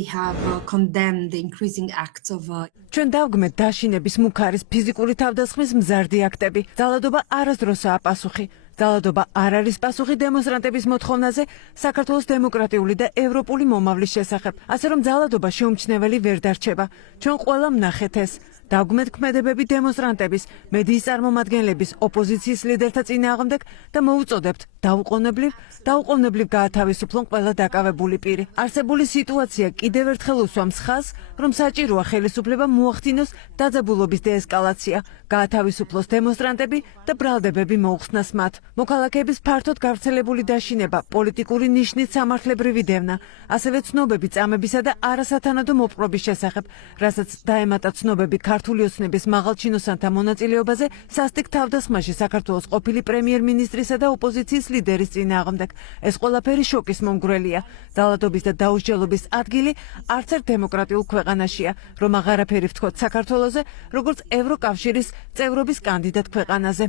We have condemned the increasing acts of ჩვენ დავგმეთ დაშინების მუქარის ფიზიკური თავდასხმის მზარდი აქტები. ძალადობა არასდროსაა პასუხი. ძალადობა არ არის პასუხი დემონსტრანტების მოთხოვნაზე საქართველოს დემოკრატიული და ევროპული მომავლის შესახებ. ასე რომ ძალადობა შეუმჩნეველი ვერ დარჩება. ჩვენ ყველამ ნახეთ ეს. დავგმეთ ქმედებები დემონსტრანტების, მედიის წარმომადგენლების, ოპოზიციის ლიდერთა წინააღმდეგ და მოუწოდებთ დაუყოვნებლივ გაათავისუფლონ ყველა დაკავებული პირი. არსებული სიტუაცია კიდევ ერთხელ უსვამს ხაზს, რომ საჭიროა ხელისუფლება მოახდინოს დაძაბულობის დეესკალაცია, გაათავისუფლოს დემონსტრანტები და ბრალდებები მოუხსნას მათ. მოქალაქეების ფართოდ გავრცელებული დაშინება, პოლიტიკური ნიშნით სამართლებრივი დევნა, ასევე ცნობები წამებისა და არასათანადო მოპყრობის შესახებ, რასაც დაემატა ცნობები ქართული ოცნების მაღალჩინოსანთა მონაწილეობაზე სასტიკ თავდასხმაში საქართველოს ყოფილი პრემიერ-მინისტრისა და ოპოზიციის ლიდერის წინააღმდეგ. ეს ყველაფერი შოკის მომგვრელია. ძალადობის და დაუსჯელობის ადგილი არც ერთ დემოკრატიულ ქვეყანაშია, რომ აღარაფერი ვთქვათ საქართველოზე, როგორც ევროკავშირის წევრობის კანდიდატ ქვეყანაზე.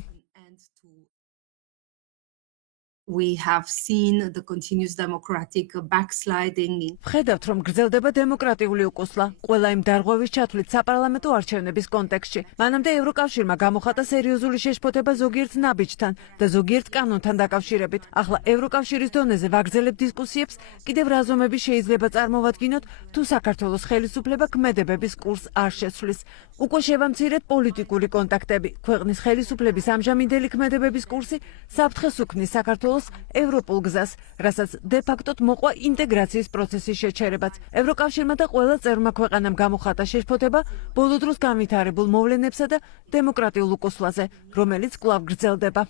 We have seen the continuous democratic backsliding. ვხედავთ, რომ გრძელდება დემოკრატიული უკუსლა, ყველა იმ დარღვევის ჩათვლით საპარლამენტო არჩევნების კონტექსტში. მანამდე ევროკავშირმა გამოხატა სერიოზული შეშფოთება ზოგიერთ ნაბიჯთან და ზოგიერთ კანონთან დაკავშირებით. ახლა ევროკავშირის დონეზე ვაგრძელებთ დისკუსიებს, კიდევ რა ზომები შეიძლება წარმოვადგინოთ, თუ საქართველოს ხელისუფლება ქმედებების კურსს არ შეცვლის. უკვე შევამცირეთ პოლიტიკური კონტაქტები. ქვეყნის ხელისუფლების ამჟამინდელი ქმედებების კურსი საფრთხეს უქმნის საქართველოს ევროპულ გზას, რასაც დე-ფაქტოდ მოყვა ინტეგრაციის პროცესის შეჩერებაც. ევროკავშირმა და ყველა წევრმა ქვეყანამ გამოხატა შეშფოთება ბოლო დროს განვითარებულ მოვლენებსა და დემოკრატიულ უკუსლაზე, რომელიც კვლავ გრძელდება.